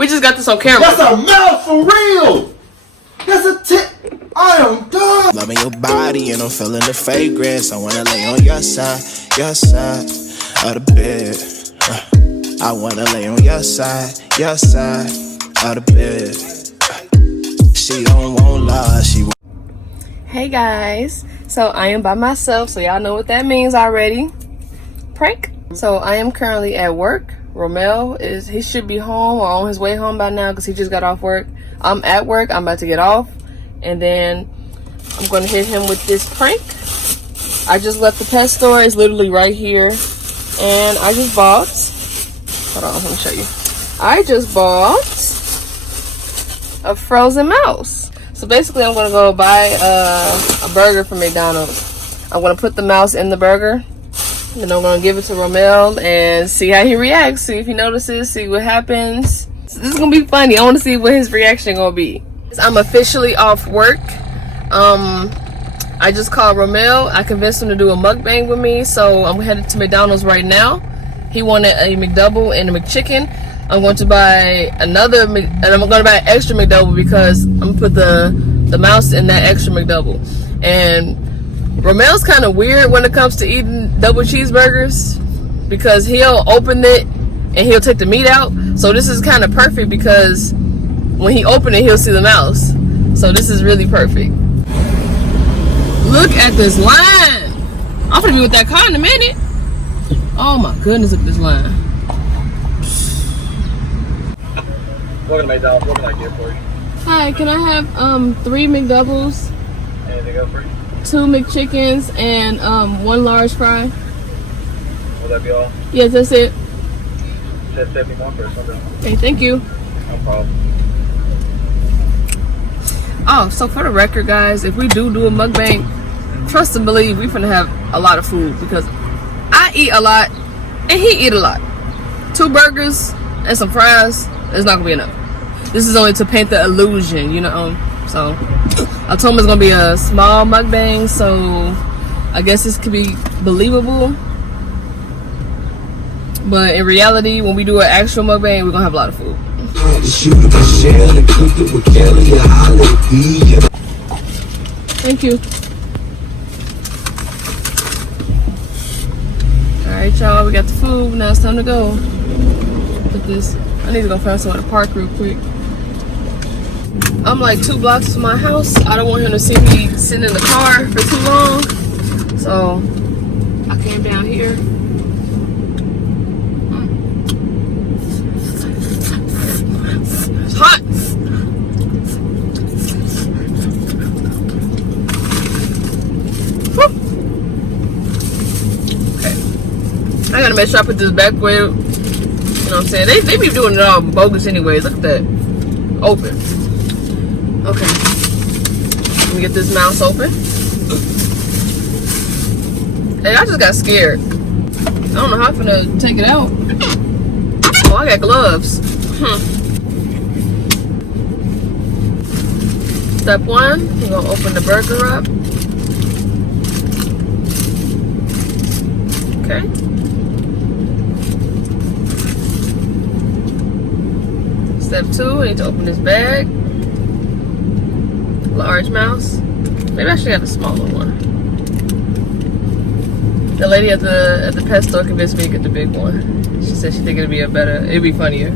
We just got this on camera. That's a mouth for real. That's a tip. I am done. Loving your body and I'm feeling the fragrance. I wanna lay on your side of the bed. I wanna lay on your side of the bed. She don't want love, she want. Hey guys, so I am by myself, so y'all know what that means already. Prank. So I am currently at work. Romell he should be home or on his way home by now because he just got off work. I'm at work, I'm about to get off, and then I'm gonna hit him with this prank. I just left the pet store, it's literally right here, and I just bought, hold on, let me show you. I just bought a frozen mouse. So basically I'm gonna go buy a burger from McDonald's. I'm gonna put the mouse in the burger, and I'm gonna give it to Romell and see how he reacts, see if he notices, see what happens. So this is gonna be funny. I want to see what his reaction gonna be. I'm officially off work. I just called Romell. I convinced him to do a mukbang with me, so I'm headed to McDonald's right now. He wanted a McDouble and a McChicken. I'm going to buy and I'm going to buy an extra McDouble because I'm gonna put the mouse in that extra McDouble. And Romell's kind of weird when it comes to eating double cheeseburgers because he'll open it and he'll take the meat out. So this is kind of perfect because when he opens it, he'll see the mouse. So this is really perfect. Look at this line. I'm gonna be with that car in a minute. Oh my goodness, look at this line. Welcome to McDonald's. What can I get for you? Hi, can I have 3 McDoubles, Anything else for you? 2 McChickens, and 1 large fry? Will that be all? Yes, that's it. Just 71 for something. Okay, thank you. No problem. Oh, so for the record, guys, if we do a mukbang, trust and believe we finna have a lot of food because I eat a lot and he eat a lot. 2 burgers and some fries is not gonna be enough. This is only to paint the illusion, you know. So I told him it's gonna be a small mukbang, so I guess this could be believable. But in reality, when we do an actual mukbang, we're gonna have a lot of food. Thank you. Alright, y'all, we got the food. Now it's time to go. Put this. I need to go find someone to park real quick. I'm like 2 blocks from my house. I don't want him to see me sitting in the car for too long. So I came down here. It's hot. Woo. Okay. I gotta make sure I put this back where, you know what I'm saying? They be doing it all bogus anyways. Look at that. Open. Okay. Let me get this mouse open. Hey, I just got scared. I don't know how I'm gonna take it out. Oh, I got gloves. Step 1, we're gonna open the burger up. Okay. Step 2, I need to open this bag. Large mouse. Maybe I should have a smaller one. The lady at the pet store convinced me to get the big one. She said she think it'd be funnier.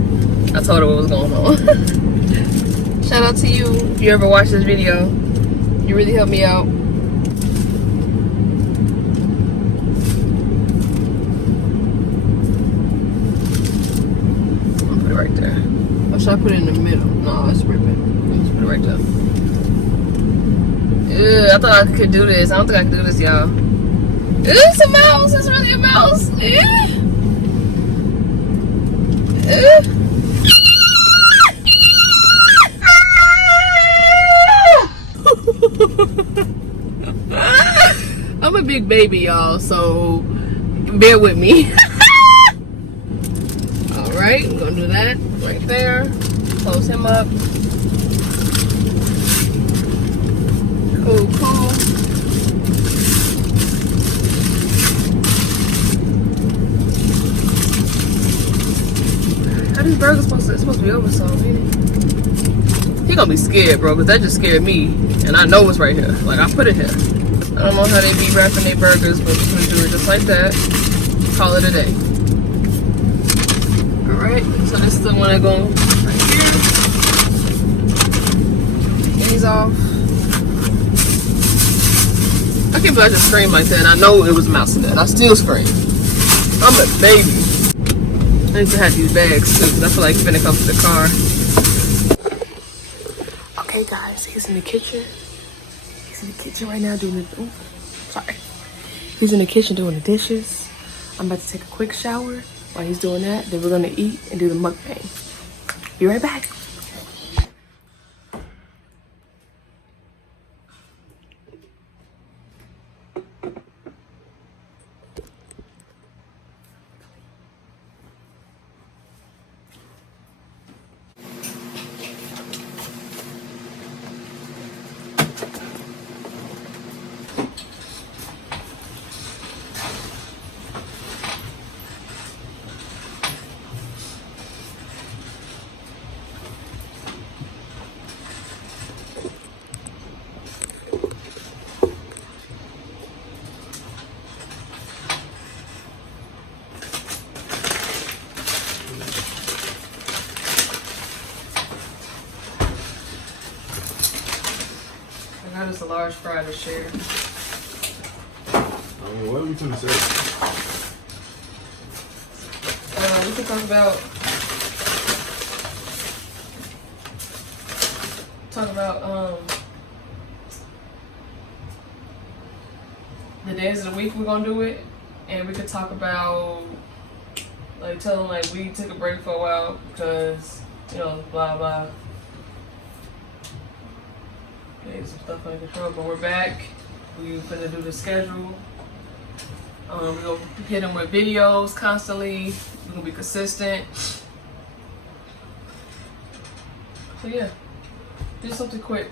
I told her what was going on. Shout out to you if you ever watch this video. You really helped me out. I'll put it right there. Or should I put it in the middle? No, let's rip it. Let's put it right there. Ew, I thought I could do this. I don't think I can do this, y'all. It's a mouse. It's really a mouse. I'm a big baby, y'all, so bear with me. Alright, I'm gonna do that right there. Close him up. Cool, cool. How these burgers supposed to supposed to be over so he gonna be scared, bro, because that just scared me. And I know it's right here. Like, I put it here. I don't know how they be wrapping their burgers, but we're gonna do it just like that. Call it a day. Alright, so this is the one I go right here. These off. I can't believe I just screamed like that. I know it was mouse in that. I still scream. I'm a baby. I need to have these bags too, because I feel like it's gonna come to the car. Okay guys, he's in the kitchen. He's in the kitchen right now doing the, sorry. He's in the kitchen doing the dishes. I'm about to take a quick shower. While he's doing that, then we're gonna eat and do the mukbang. Be right back. I got us a large fry to share. What are we gonna say? We can talk about the days of the week we're gonna do it, and we could talk about like tell them like we took a break for a while because you know blah blah. Get some stuff under control, but we're back. We finna do the schedule. We're gonna hit them with videos constantly. We're gonna be consistent. So yeah, do something quick.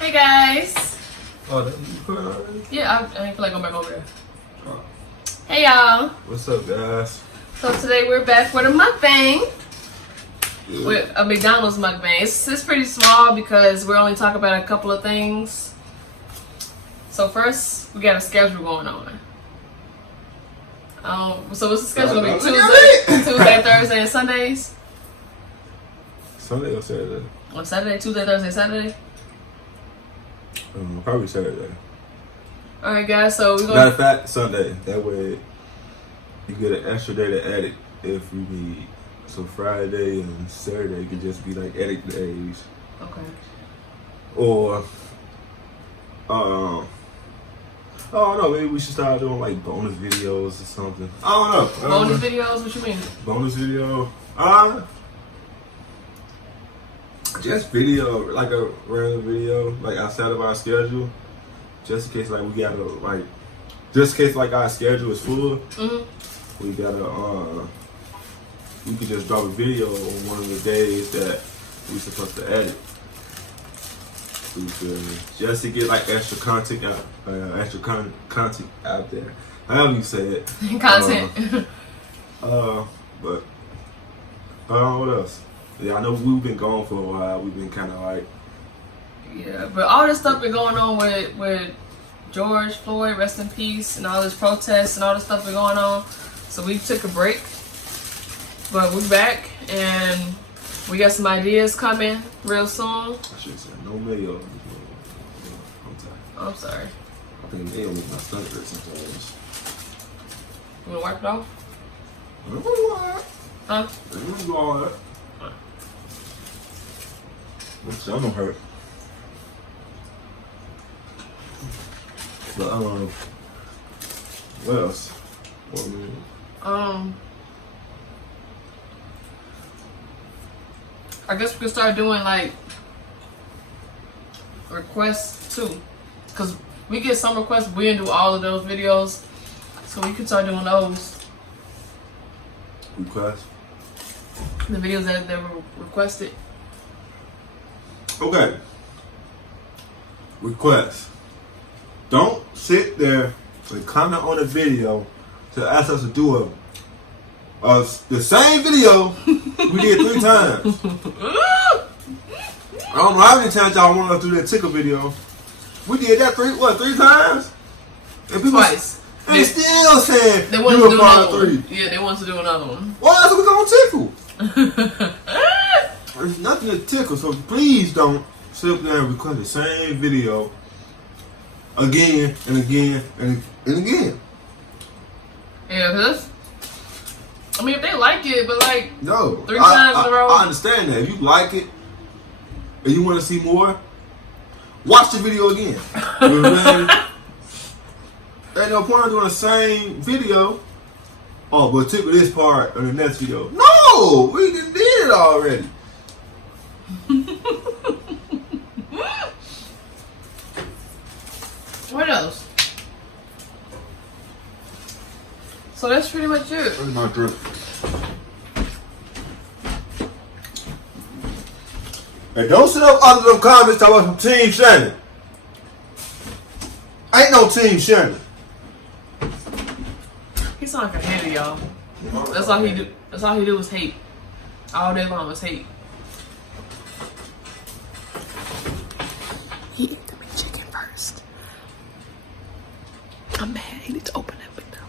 Hey guys. Oh, that you put it already? Yeah, I feel like going back over there. Oh. Hey y'all. What's up, guys? So today we're back with a mukbang. With a McDonald's mukbang. It's pretty small because we're only talking about a couple of things. So first, we got a schedule going on. So what's the schedule gonna be? Tuesday, Thursday, and Sundays? Sunday or Saturday? On Saturday, Tuesday, Thursday, Saturday? Probably Saturday. Alright guys, so we're Matter gonna... of fact, Sunday. That way you get an extra day to edit if you need. So Friday and Saturday could just be like edit days. Okay. Or I don't know, maybe we should start doing like bonus videos or something. I don't know. Bonus videos? What you mean? Bonus video? Just video, like a random video, like outside of our schedule. Just in case like we gotta like, just in case like our schedule is full, we gotta we could just drop a video on one of the days that we're supposed to edit. Just to get like extra content out, content out there. However you say it. Content. But what else? Yeah, I know we've been gone for a while. We've been kind of like. Yeah, but all this stuff been going on with George Floyd, rest in peace, and all this protests and all this stuff been going on. So we took a break, but we're back and we got some ideas coming real soon. I should have said no mayo. I'm sorry. I think mayo makes my stomach hurt sometimes. You wanna wipe it off? I don't know why. Huh? I don't do all that. My stomach hurt. But what else? What I guess we could start doing like requests too, cause we get some requests. We didn't do all of those videos, so we could start doing those. Request. The videos that were requested. Okay. Request. Don't sit there and comment on a video to ask us to do the same video we did 3 times. I don't know how many times y'all want us to do that tickle video. We did that 3 times? And people Twice. And they still saying they want to do another one. Yeah, they want to do another one. Why else are we gonna tickle? There's nothing to tickle, so please don't sit up there and request the same video again and again and again. Yeah, cause I mean, if they like it, but like no, 3 times in a row. I understand that. If you like it and you want to see more, watch the video again. You know what I mean? Ain't no point in doing the same video. Oh, but tickle this part in the next video. No, we done did it already. What else? So that's pretty much it. That's my drink. And don't sit up under them comments talking about some Team Shannon. Ain't no Team Shannon. He sound like a hater, y'all. That's all he do. That's all he do is hate. All day long is hate. He ate the chicken first. I'm mad. He needs to open that window.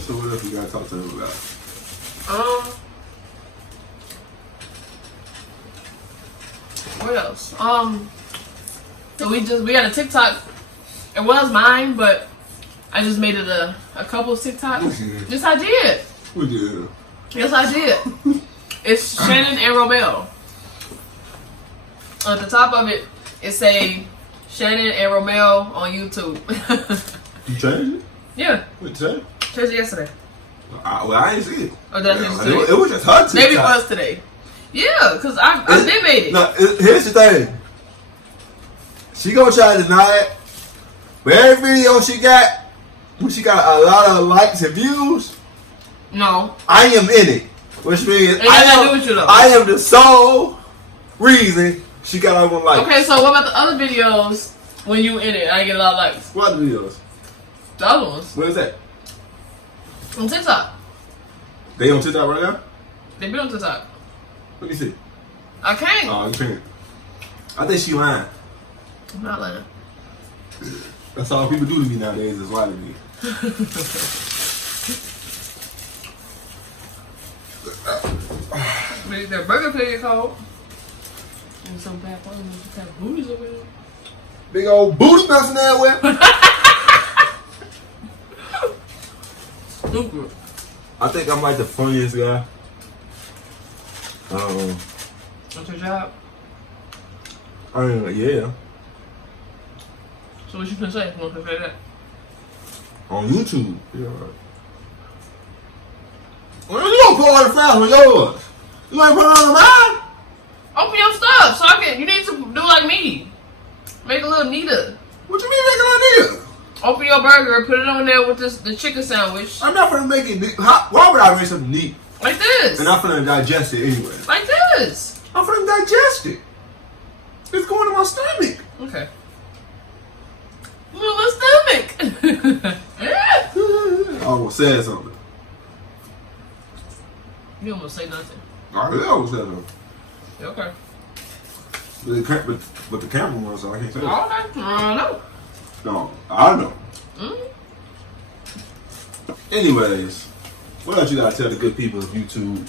So what else you gotta talk to him about? What else? So we got a TikTok. It was mine, but I just made it a couple of TikToks. Yes, I did. We did. Yes, I did. It's Shannon and Romell. At the top of it, it say Shannon and Romell on YouTube. You changed it? Yeah. What today? Changed it yesterday. Well, I ain't see it. Oh, did I change it today? It was just her TikTok. Maybe it was today. Yeah, because I did made it. No, here's the thing. She gonna try to deny it. But every video she got, when she got a lot of likes and views, No. I am in it. Which means Ain't nothing to do with you, though. I am the sole reason she got all them likes. Okay, so what about the other videos when you in it? I get a lot of likes. What other videos? The other ones. What is that? On TikTok. They on TikTok right now? They be on TikTok. Let me see. I can't. Oh, you can't. I think she lying. I'm not lying. That's all people do to me nowadays is lie to me. Their burger pig cold. And some bad fun. You got booties over there. Big old booty bouncing that way. Stupid. I think I'm like the funniest guy. What's your job? Yeah. So what you finna say? You want to say that? On YouTube. Yeah. Well, you don't put all the fast on yours. You ain't put it on mine. Open your stuff so I can. You need to do like me. Make a little neater. What you mean making a little? Open your burger and put it on there with the chicken sandwich. I'm not gonna make it neat. Why would I make something neat? Like this. And I'm gonna digest it anyway. Like this. I'm gonna digest it. It's going to my stomach. Okay. Little stomach. I almost said something. You almost say nothing. I almost said something. Okay. But the camera was, so I can't say it. All right. I don't know. No, I don't know. Mm-hmm. Anyways, what else you gotta tell the good people of YouTube,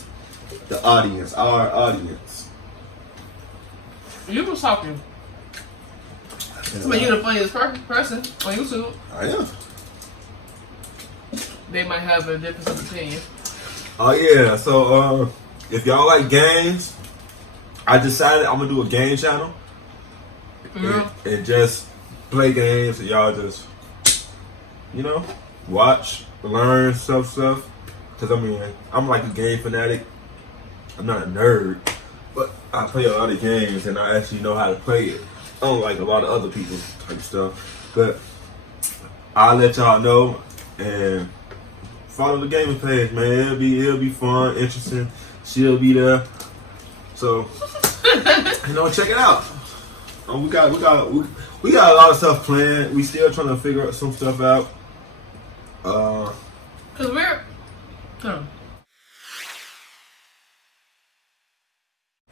the audience, our audience? You was talking. I mean, you're the funniest person on YouTube. I am. They might have a difference of opinion. Oh yeah, so if y'all like games, I decided I'm gonna do a game channel and just play games and y'all just, you know, watch, learn stuff. Cause I mean, I'm like a game fanatic. I'm not a nerd, but I play a lot of games and I actually know how to play it. Unlike a lot of other people type stuff, but I'll let y'all know and follow the gaming page, man. It'll be fun, interesting. She'll be there, so you know, check it out. We got a lot of stuff planned. We still trying to figure some stuff out. Cause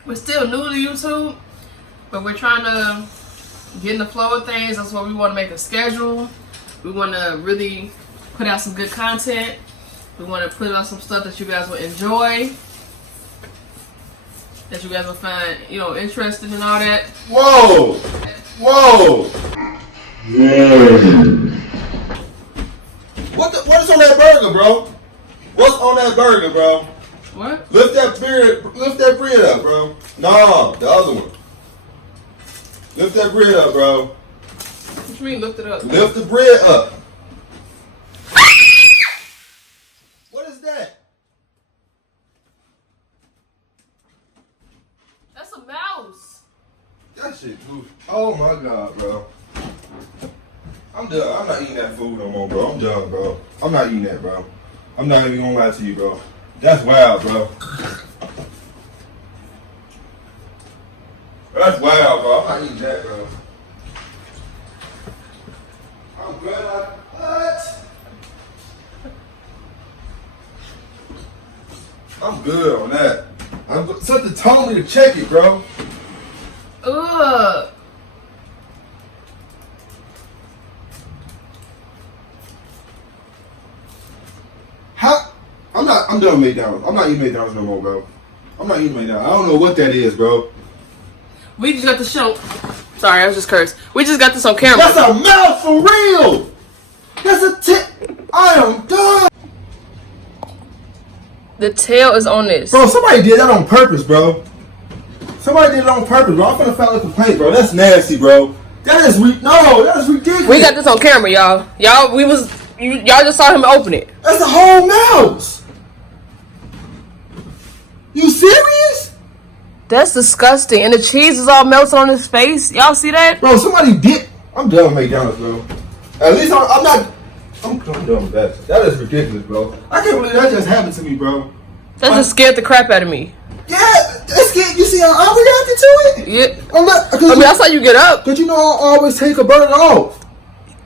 we're still new to YouTube, but we're trying to get in the flow of things. That's why we want to make a schedule. We want to really put out some good content. We want to put out some stuff that you guys will enjoy, that you guys will find, you know, interesting and all that. Whoa! What is on that burger, bro? What's on that burger, bro? What? Lift that bread up, bro. No, the other one. Lift that bread up, bro. What you mean lift it up? Lift the bread up. What is that? That's a mouse. That shit, dude. Oh my god, bro. I'm done. I'm not eating that food no more, bro. I'm done, bro. I'm not eating that, bro. I'm not even gonna lie to you, bro. That's wild, bro. That's wild, bro. I'm not eating that, bro. I'm good. What? I'm good on that. Something told me to check it, bro. Ugh. How? I'm done with McDonald's. I'm not eating McDonald's no more, bro. I'm not eating McDonald's. I don't know what that is, bro. We just got the show. Sorry, I was just cursed. We just got this on camera. That's a mouth for real. That's a tip. I am done. The tail is on this. Bro, somebody did that on purpose, bro. Somebody did it on purpose, bro. I'm finna file a complaint, bro. That's nasty, bro. That is ridiculous. We got this on camera, y'all. Y'all just saw him open it. That's a whole mouse. You serious? That's disgusting. And the cheese is all melted on his face. Y'all see that? Bro, somebody did. I'm done with McDonald's, bro. At least I'm not. I'm done with that. That is ridiculous, bro. I can't believe that just happened to me, bro. That just scared the crap out of me. Yeah, that's good. You see how I reacted to it? Yeah. That's how you get up. Cause you know I always take a burger off.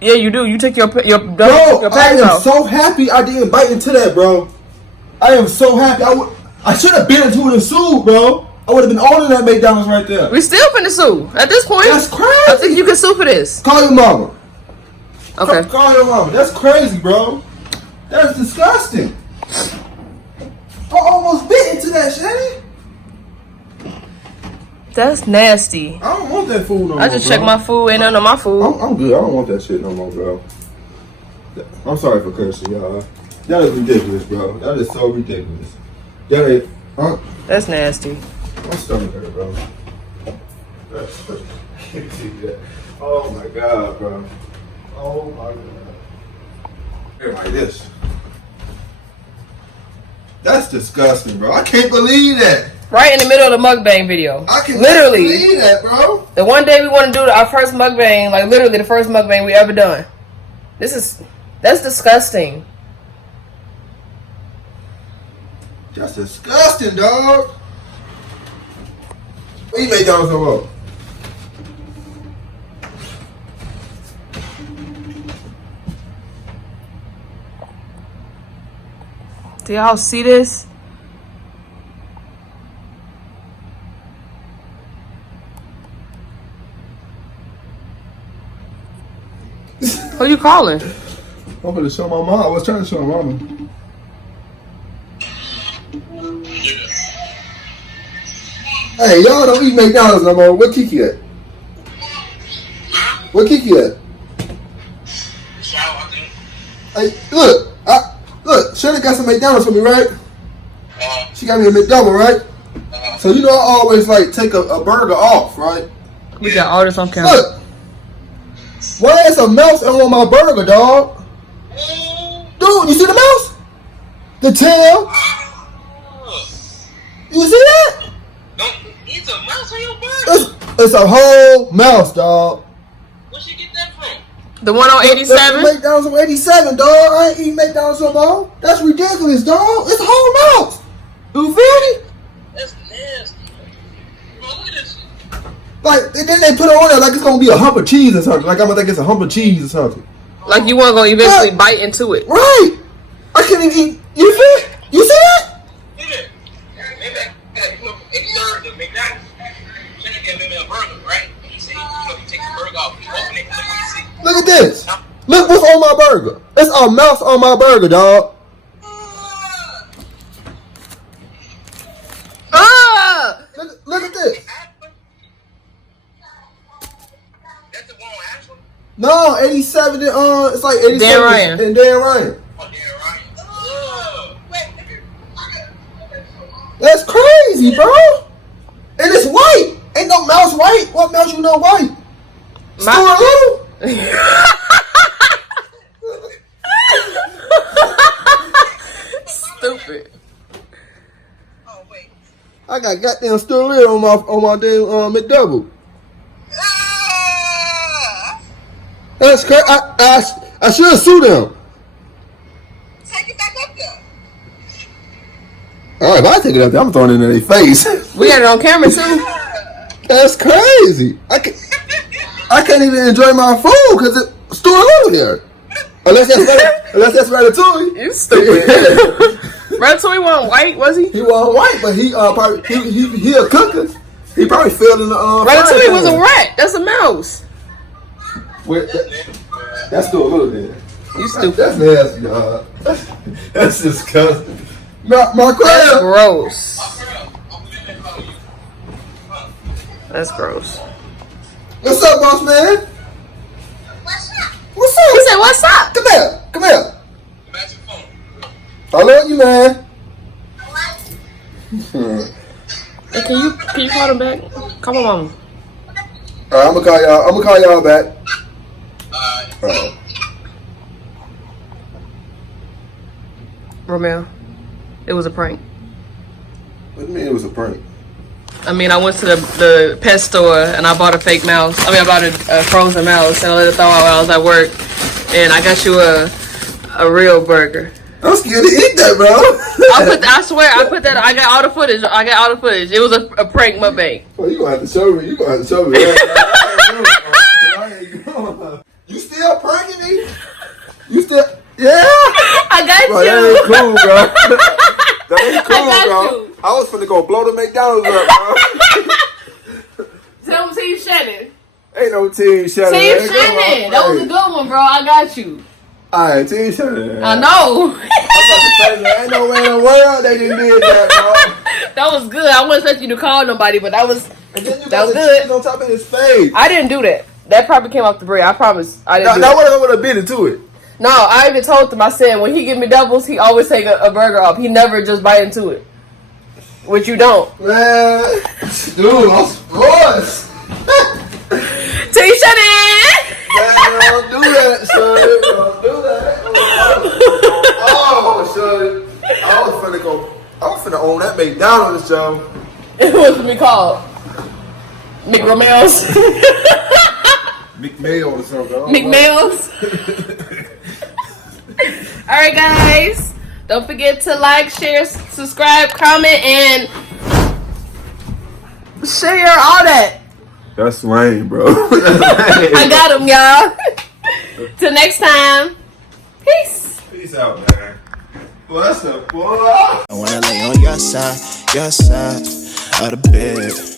Yeah, you do. You take your Bro, your I am off. so happy I didn't bite into that, bro. I am so happy. I should have been into it and sued, bro. I would have been owning that McDonald's right there. We still finna sue. At this point, That's crazy. I think you can sue for this. Call your mama. Okay. Call your mama. That's crazy, bro. That's disgusting. I almost bit into that, Shannon. That's nasty. I don't want that food no more. I just checked my food. Ain't none of my food. I'm good. I don't want that shit no more, bro. I'm sorry for cursing, y'all. That is ridiculous, bro. That is so ridiculous. That is. That's nasty. My stomach hurt, bro. Oh my god, bro. Oh my god. Like this. That's disgusting, bro. I can't believe that. Right in the middle of the mukbang video. I can't literally believe that, bro. The one day we want to do our first mukbang, like literally the first mukbang we ever done. That's disgusting. That's disgusting, dog. We McDonald's no more. Do y'all see this? Who you calling? I'm gonna show my mom. I was trying to show my mama. Hey, y'all don't eat McDonald's no more. Where Kiki at? Where Kiki at? Hey, look. Look, Shannon got some McDonald's for me, right? She got me a McDouble, right? So you know I always like take a burger off, right? We got all this on camera. Look, why is a mouse on my burger, dog? Dude, you see the mouse? The tail? You see that? It's a mouse on your burger. It's a whole mouse, dog. Where'd you get that from? The one on 87? McDonald's on 87, dog. I ain't eating McDonald's no more. That's ridiculous, dog. It's a whole mouse. You feel me? That's nasty. Bro, look at this shit. Like, then they put it on there like it's gonna be a hump of cheese or something. Like I'm gonna think it's a hump of cheese or something. Like you weren't gonna eventually bite into it. Right. I can't even eat. You feel it? You see that? Look at it. Maybe if you served the McDonald's, Shannon gave me a burger, right? He said, you take the burger off, you open it, look what you see. Look at this. Look what's on my burger. It's a mouse on my burger, dog. Look at this. That's the one on Ashland? No, 87 and it's like 87 Dan Ryan. and Dan Ryan. Oh, Dan Ryan. Oh. Wait, That's crazy, bro. And it's white. Ain't no mouse white. What mouse you know white? Stuart Little. Stupid. oh, wait. I got goddamn Stuart Little on my damn McDouble. That's crazy. I should sue them. Take it back up there. All right, if I take it up there, I'm throwing it in their face. We got it on camera too. That's crazy. I can't even enjoy my food because it's Stuart Little there. Unless that's Ratatouille. You stupid. Ratatouille wasn't white, was he? He wasn't white, but he probably he a cooker. He probably failed in the Ratatouille was a rat. That's a mouse. That's Stuart Little there. You stupid. That's nasty, dog. That's disgusting. My That's crab. gross. That's gross. What's up, boss man? What's up? What's He up? said, "What's up?" Come here. Come here. Back your phone. I love you, man. Hey, can you call him back? Come on, mama. All right, I'm gonna call y'all back. All right. Romell, it was a prank. What do you mean it was a prank? I mean, I went to the pet store and I bought a fake mouse. I mean, I bought a frozen mouse and I let it thaw out while I was at work. And I got you a real burger. I'm scared to eat that, bro. I swear, I got all the footage. It was a prank mukbang. Well, you gonna have to show me. You still pranking me? You still? Yeah. I got Bro, you. that ain't cool, bro. That ain't cool, I got bro. you. I was finna go blow the McDonald's up, bro. Tell him Team Shannon. Ain't no Team Shannon. Team Shannon. That was a good one, bro. I got you. Alright, Team Shannon. I know. Ain't no way in the world they didn't do that, bro. That was good. I wasn't expecting you to call nobody, but that was And then you That got was the good. cheese on top of his face. I didn't do that. That probably came off the bread. I promise. I didn't do Now that. what I would have been into it. No, I even told him. I said when he give me doubles, he always take a burger off. He never just bite into it, which you don't. Man, dude, I'm sports. Team Shannon. Man, don't do that, son. Don't do that. Oh, son. I was finna own that McDonald's, Joe. What's it be called? McRomell's. McMail or something. McMail's. All right, guys. Don't forget to like, share, subscribe, comment, and share all that. That's lame, bro. I got him, y'all. Till next time. Peace. Peace out, man. What's up, boy? I wanna lay on your side of the bed.